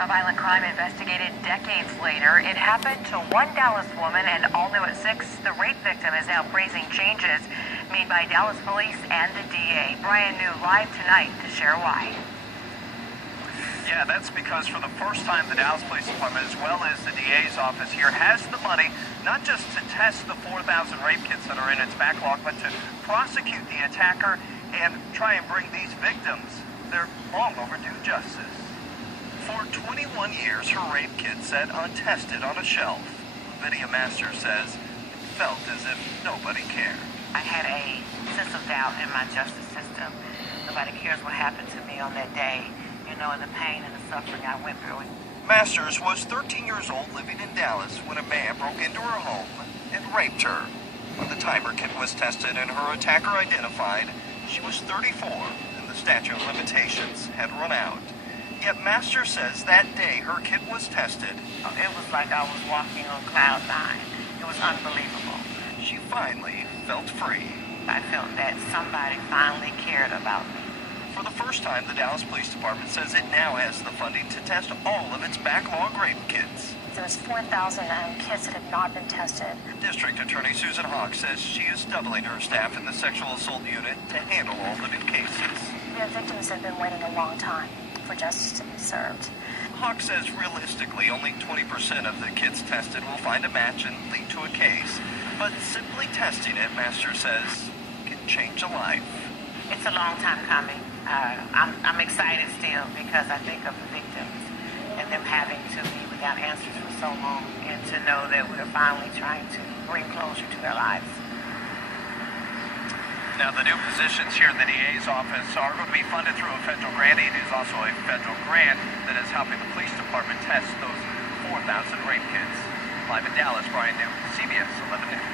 A violent crime investigated decades later. It happened to one Dallas woman, and all new at 6, the rape victim is now praising changes made by Dallas police and the DA. Brian New live tonight to share why. Yeah, that's because for the first time the Dallas Police Department, as well as the DA's office here, has the money not just to test the 4,000 rape kits that are in its backlog, but to prosecute the attacker and try and bring these victims their long overdue justice. For 21 years, her rape kit sat untested on a shelf. Lydia Masters says it felt as if nobody cared. I had a sense of doubt in my justice system. Nobody cares what happened to me on that day. You know, and the pain and the suffering I went through. Masters was 13 years old, living in Dallas, when a man broke into her home and raped her. When the timer kit was tested and her attacker identified, she was 34, and the statute of limitations had run out. Yet Masters says that day her kit was tested. It was like I was walking on cloud 9. It was unbelievable. She finally felt free. I felt that somebody finally cared about me. For the first time, the Dallas Police Department says it now has the funding to test all of its backlog rape kits. There's 4,000 kits that have not been tested. District Attorney Susan Hawk says she is doubling her staff in the sexual assault unit to handle all the new cases. The victims have been waiting a long time for justice to be served. Hawk says realistically only 20% of the kits tested will find a match and lead to a case. But simply testing it, Master says, can change a life. It's a long time coming. I'm excited still because I think of the victims and them having to be without answers for so long, and to know that we're finally trying to bring closure to their lives. Now, the new positions here in the DA's office are going to be funded through a federal grant. It is also a federal grant that is helping the police department test those 4,000 rape kits. Live in Dallas, Brian New, CBS 11 News.